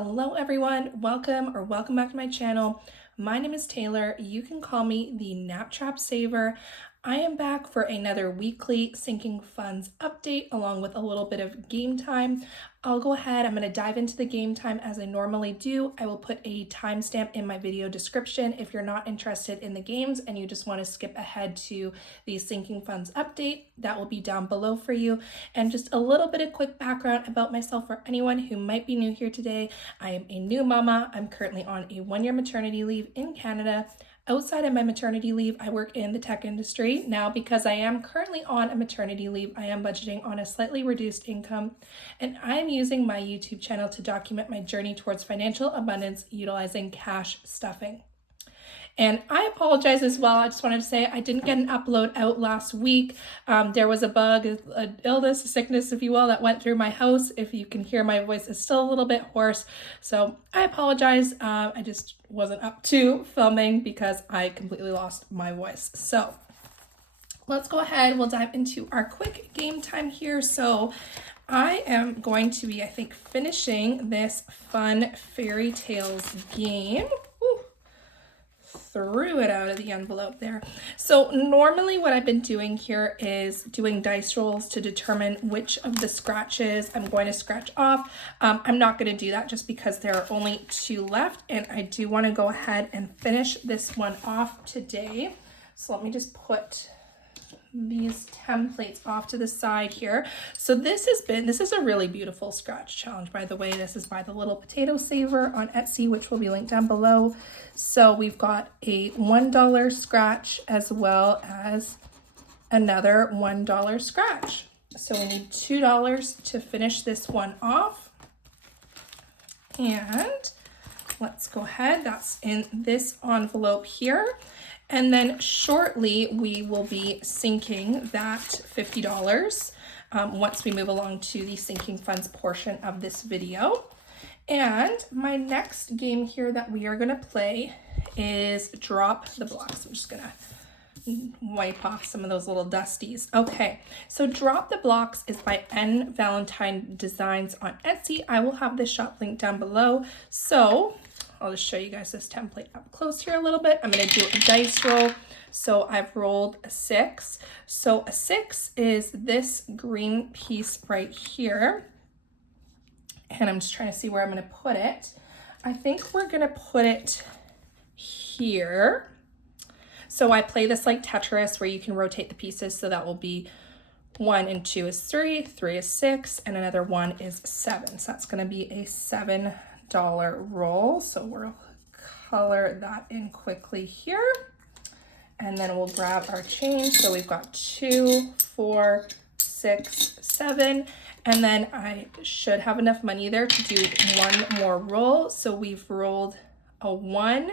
Hello everyone, welcome back to my channel. My name is Taylor. You can call me the Nap Trap Saver. I am back for another weekly sinking funds update along with a little bit of game time. I'll go ahead, I'm going to dive into the game time as I normally do. I will put a timestamp in my video description if you're not interested in the games and you just want to skip ahead to the sinking funds update. That will be down below for you. And just a little bit of quick background about myself for anyone who might be new here today. I am a new mama. I'm currently on a 1-year maternity leave in Canada. Outside of my maternity leave, I work in the tech industry. Now, because I am currently on a maternity leave, I am budgeting on a slightly reduced income, and I'm using my YouTube channel to document my journey towards financial abundance utilizing cash stuffing. And I apologize as well. I just wanted to say I didn't get an upload out last week. There was a bug, an illness, a sickness, if you will, that went through my house. If you can hear, my voice is still a little bit hoarse. So I apologize. I just wasn't up to filming because I completely lost my voice. So let's go ahead. We'll dive into our quick game time here. So I am going to be, I think, finishing this fun fairy tales game. Threw it out of the envelope there. So normally what I've been doing here is doing dice rolls to determine which of the scratches I'm going to scratch off. I'm not going to do that just because there are only 2 left, and I do want to go ahead and finish this one off today. So let me just put these templates off to the side here. So this is a really beautiful scratch challenge, by the way. This is by the Little Potato Saver on Etsy, which will be linked down below. So we've got a $1 scratch as well as another $1 scratch. So we need $2 to finish this one off. And let's go ahead. That's in this envelope here. And then shortly, we will be sinking that $50 once we move along to the sinking funds portion of this video. And my next game here that we are going to play is Drop the Blocks. I'm just going to wipe off some of those little dusties. Okay, so Drop the Blocks is by N Valentine Designs on Etsy. I will have the shop link down below. So I'll just show you guys this template up close here a little bit. I'm going to do a dice roll. So I've rolled a 6. So a 6 is this green piece right here. And I'm just trying to see where I'm going to put it. I think we're going to put it here. So I play this like Tetris where you can rotate the pieces. So that will be 1 and 2 is 3, 3 is 6, and another 1 is 7. So that's going to be a $7 roll. So we'll color that in quickly here. And then we'll grab our change. So we've got 2, 4, 6, 7. And then I should have enough money there to do one more roll. So we've rolled a 1,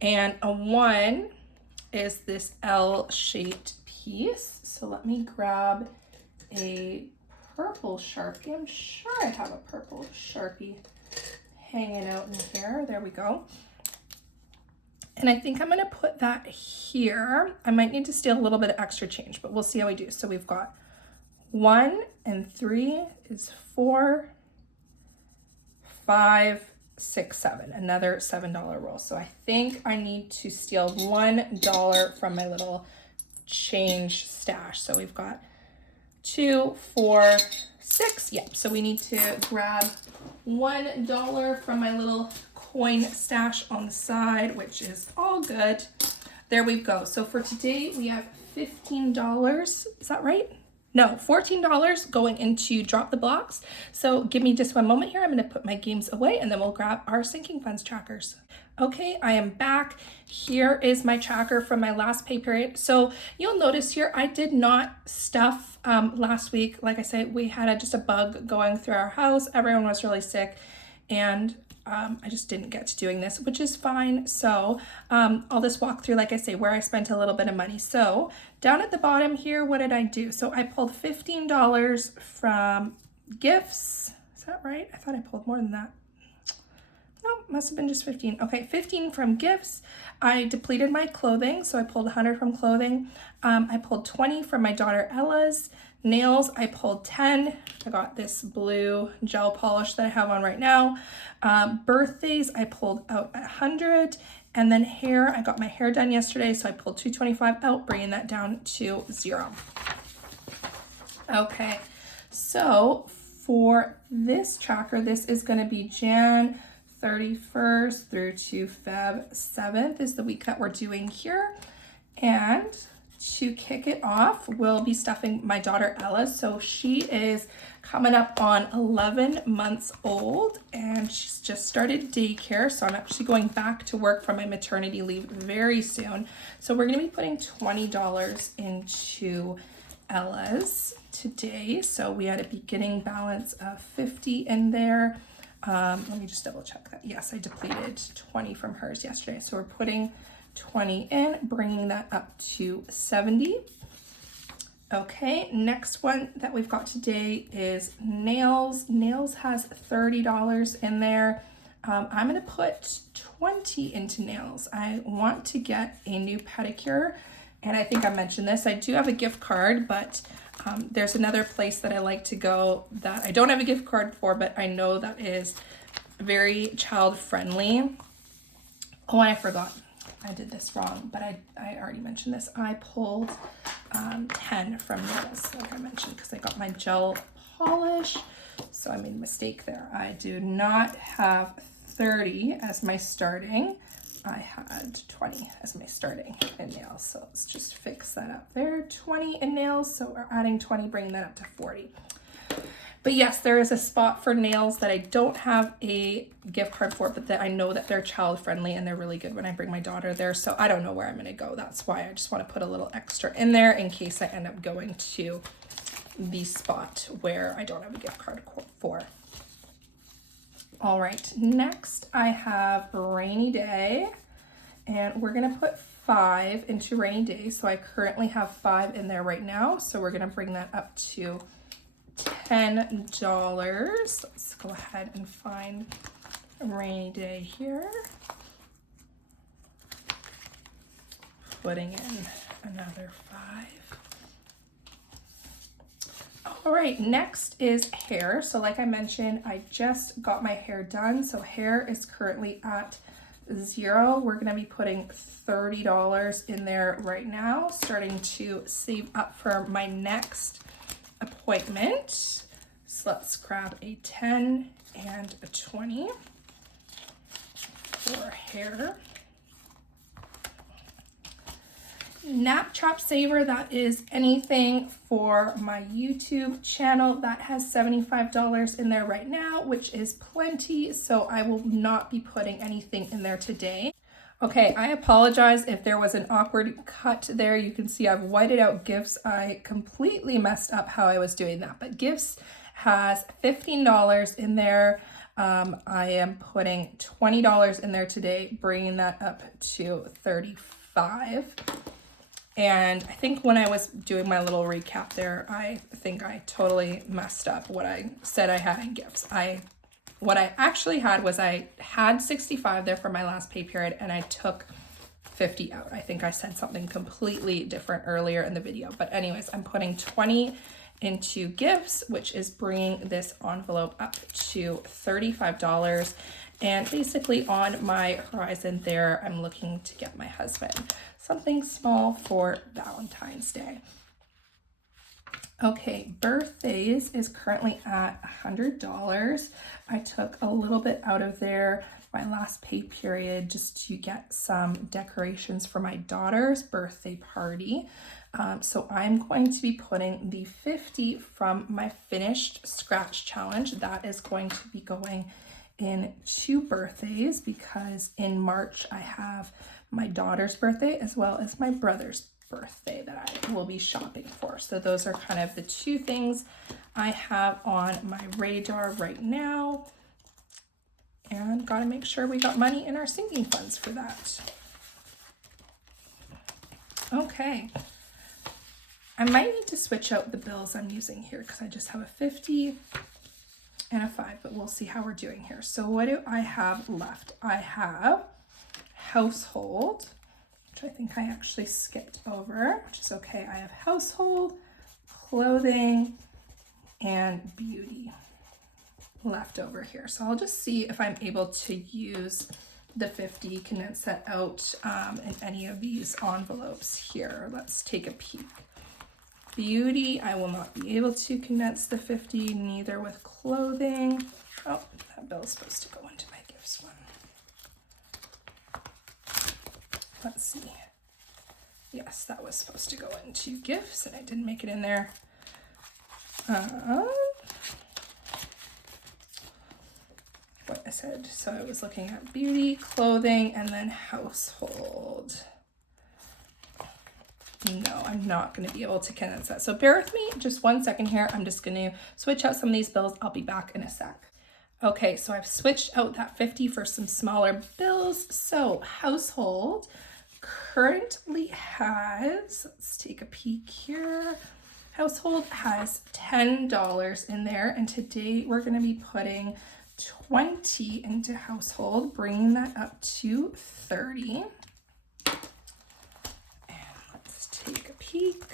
and a 1 is this L-shaped piece. So let me grab a purple Sharpie. I'm sure I have a purple Sharpie hanging out in here. There we go. And I think I'm going to put that here. I might need to steal a little bit of extra change, but we'll see how we do. So we've got 1 and 3 is 4, 5, 6, 7, another $7 roll. So I think I need to steal $1 from my little change stash. So we've got 2, 4, 6. Yep. So we need to grab $1 from my little coin stash on the side, which is all good. There we go. So for today we have $15. Is that right? No, $14 going into Drop the Blocks. So give me just one moment here. I'm going to put my games away and then we'll grab our sinking funds trackers. Okay, I am back. Here is my tracker from my last pay period. So you'll notice here, I did not stuff last week. Like I said, we had just a bug going through our house. Everyone was really sick, and I just didn't get to doing this, which is fine. So I'll just walk through, like I say, where I spent a little bit of money. So down at the bottom here, what did I do? So I pulled $15 from gifts. Is that right? I thought I pulled more than that. No, must have been just 15. Okay, 15 from gifts. I depleted my clothing, so I pulled 100 from clothing. I pulled 20 from my daughter Ella's Nails, I pulled 10. I got this blue gel polish that I have on right now. Birthdays, I pulled out 100. And then hair, I got my hair done yesterday, so I pulled 225 out, bringing that down to 0. Okay, so for this tracker, this is going to be Jan 31st through to Feb 7th is the week that we're doing here. And to kick it off, we'll be stuffing my daughter Ella. So she is coming up on 11 months old and she's just started daycare. So I'm actually going back to work from my maternity leave very soon. So we're going to be putting $20 into Ella's today. So we had a beginning balance of 50 in there. Let me just double check that. Yes, I depleted 20 from hers yesterday. So we're putting 20 in, bringing that up to 70. Okay, next one that we've got today is nails. Nails has $30 in there. I'm gonna put 20 into nails. I want to get a new pedicure, and I think I mentioned this. I do have a gift card, but there's another place that I like to go that I don't have a gift card for, but I know that is very child friendly. Oh, I forgot. I did this wrong, but I already mentioned this. I pulled 10 from nails, like I mentioned, because I got my gel polish. So I made a mistake there. I do not have 30 as my starting. I had 20 as my starting in nails. So let's just fix that up there. 20 in nails. So we're adding 20, bringing that up to 40. But yes, there is a spot for nails that I don't have a gift card for, but that I know that they're child friendly and they're really good when I bring my daughter there. So I don't know where I'm going to go. That's why I just want to put a little extra in there in case I end up going to the spot where I don't have a gift card for. All right, next I have rainy day, and we're going to put 5 into rainy day. So I currently have 5 in there right now. So we're going to bring that up to $10. Let's go ahead and find a rainy day here. Putting in another 5. All right, next is hair. So like I mentioned, I just got my hair done. So hair is currently at 0. We're going to be putting $30 in there right now, starting to save up for my next appointment. So let's grab a 10 and a 20 for hair. Nap Trap Saver, that is anything for my YouTube channel. That has $75 in there right now, which is plenty. So I will not be putting anything in there today. Okay, I apologize if there was an awkward cut there. You can see I've whited out gifts. I completely messed up how I was doing that, but gifts has $15 in there. I am putting $20 in there today, bringing that up to 35. And I think when I was doing my little recap there, I think I totally messed up what I said I had in gifts. What I actually had was I had 65 there for my last pay period and I took 50 out. I think I said something completely different earlier in the video. But anyways, I'm putting 20 into gifts, which is bringing this envelope up to $35. And basically on my horizon there, I'm looking to get my husband something small for Valentine's Day. Okay, birthdays is currently at $100. I took a little bit out of there my last pay period just to get some decorations for my daughter's birthday party. So I'm going to be putting the 50 from my finished scratch challenge. That is going to be going in 2 birthdays because in March I have my daughter's birthday as well as my brother's birthday that I will be shopping for. So those are kind of the 2 things I have on my radar right now. And got to make sure we got money in our sinking funds for that. Okay. I might need to switch out the bills I'm using here because I just have a 50 and a 5, but we'll see how we're doing here. So what do I have left? I have household, which I think I actually skipped over, which is okay. I have household clothing, and beauty left over here. So I'll just see if I'm able to use the 50, condense that out in any of these envelopes here. Let's take a peek. Beauty, I will not be able to condense the 50, neither with clothing. Oh, that bill is supposed to go into my gifts one. Let's see. Yes, that was supposed to go into gifts and I didn't make it in there. What I said, so I was looking at beauty, clothing, and then household. No, I'm not going to be able to condense that. So bear with me just 1 second here. I'm just going to switch out some of these bills. I'll be back in a sec. Okay, so I've switched out that 50 for some smaller bills. So household currently has, let's take a peek here. Household has $10 in there, and today we're going to be putting 20 into household, bringing that up to 30. And let's take a peek.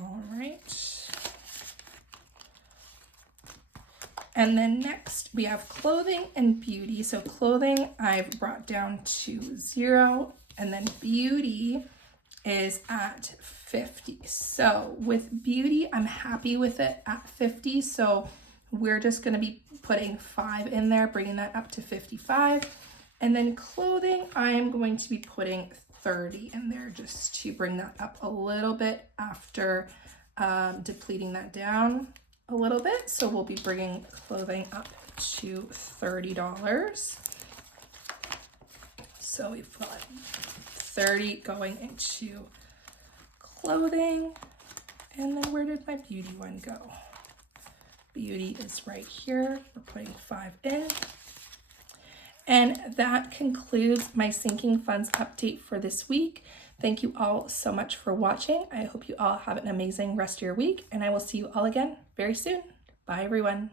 All right. And then next we have clothing and beauty. So clothing I've brought down to 0, and then beauty is at 50. So with beauty, I'm happy with it at 50. So we're just going to be putting 5 in there, bringing that up to 55. And then clothing, I am going to be putting 30 in there just to bring that up a little bit after depleting that down a little bit. So we'll be bringing clothing up to $30. So we've got 30 going into clothing. And then where did my beauty one go? Beauty is right here. We're putting 5 in. And that concludes my sinking funds update for this week. Thank you all so much for watching. I hope you all have an amazing rest of your week, and I will see you all again very soon. Bye, everyone.